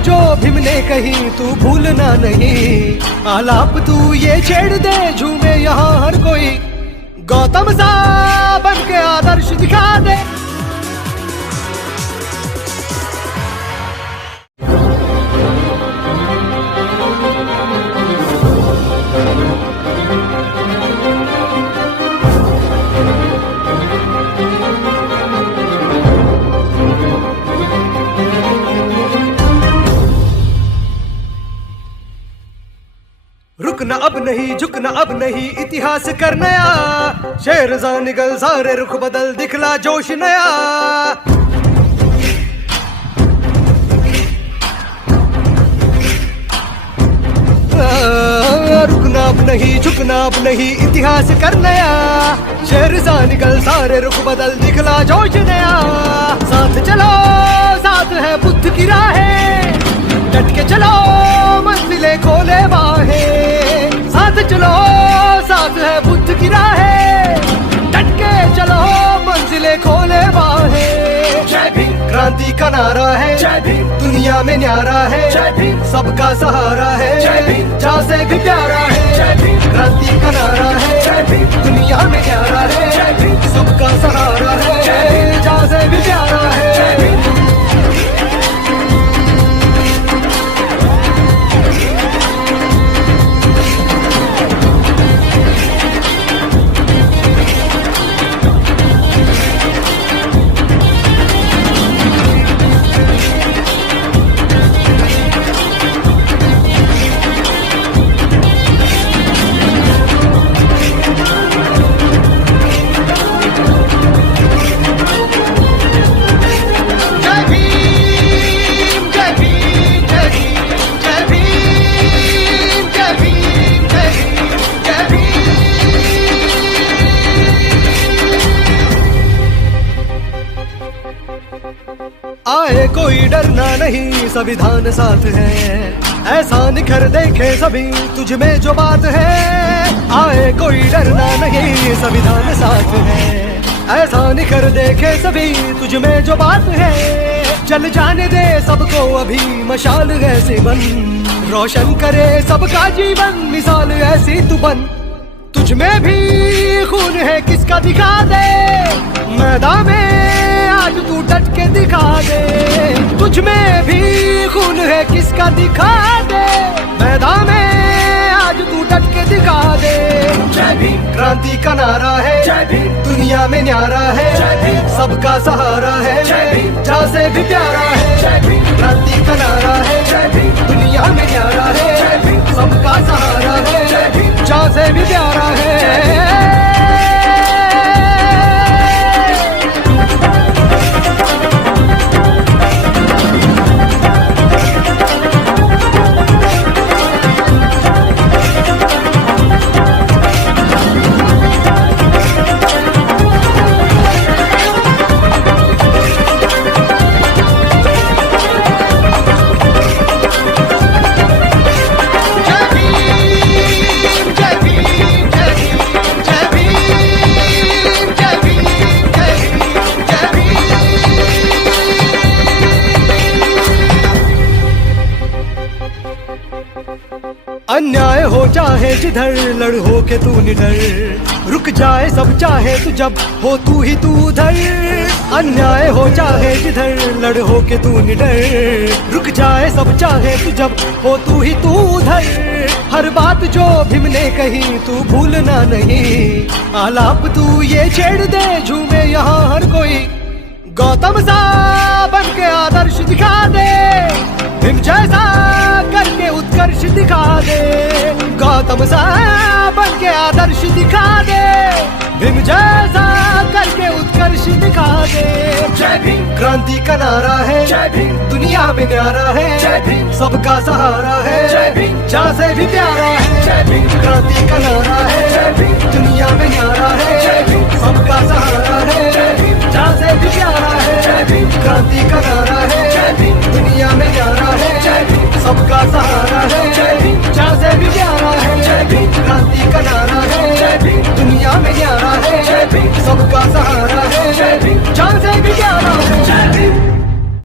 जो भीम ने कही तू भूलना नहीं, आलाप तू ये छेड़ दे झूमे यहाँ हर कोई, गौतम सा बन के आदर्श दिखा दे। रुकना अब नहीं, झुकना अब नहीं, इतिहास कर नया, शेर जा निकल सारे रुख बदल, दिखला जोश नया। रुकना अब नहीं, झुकना अब नहीं, इतिहास कर नया, शेर जा निकल सारे रुख बदल, दिखला जोश नया। साथ चलो साथ है बुद्ध की राहें, डट के चलो मंजिलें खोले बाहें। साथ चलो साथ है बुद्ध की राहें, डट के चलो मंजिलें खोले बाहें। जय भीम क्रांति का नारा है, जय भीम दुनिया में न्यारा है, जय भीम सबका सहारा है, जय भीम जहाँ से भी प्यारा है। जय भीम क्रांति का नारा है, जय भीम दुनिया में न्यारा है, जय भीम सबका सहारा है, जय भीम जहाँ से भी प्यारा है, जय भीम। आए कोई डरना नहीं, संविधान साथ है, ऐसा निखर देखे सभी तुझ में जो बात है। आए कोई डरना नहीं, संविधान साथ है, ऐसा निखर देखे सभी तुझ में जो बात है। चल जाने दे सबको अभी मशाल ऐसे बन, रोशन करे सबका जीवन, मिसाल ऐसी तू बन। तुझ में भी खून है किसका दिखा दे, मैदान में आज तू डट के दिखा दे। तुझ में भी खून है किसका दिखा दे, मैदान में आज तू डट के दिखा दे। जय भीम क्रांति का नारा है, जय भीम दुनिया में न्यारा है, जय भीम सबका सहारा है, जय भीम जहाँ से भी प्यारा है। जय भीम क्रांति का नारा है, जय भीम दुनिया में न्यारा है, जय भीम सबका सहारा है, जय भीम जहाँ से भी प्यारा है। अन्याय हो चाहे जिधर, लड़ हो के तू निडर, रुक जाए सब चाहे तू जब हो तू ही तू उधर। अन्याय हो चाहे जिधर, लड़ हो के तू निडर, रुक जाए सब चाहे तू जब हो तू ही तू उधर। हर बात जो भीम ने कही तू भूलना नहीं, आलाप तू ये छेड़ दे झूमे यहाँ हर कोई, गौतम सा बन के आदर्श दिखा दे। भीम जैसा करके उत्कर्ष दिखा दे, गौतम सा बन के आदर्श दिखा दे। भीम जैसा करके उत्कर्ष दिखा दे। जय भीम क्रांति का नारा है, जय भीम दुनिया में न्यारा है, जय भीम सबका सहारा है, जय भीम जहाँ से भी प्यारा है। जय भीम क्रांति का नारा है, जय भीम दुनिया में न्यारा है, जय भीम सबका सहारा है, जय भीम जहाँ से भी प्यारा है। जय भीम क्रांति का नारा है,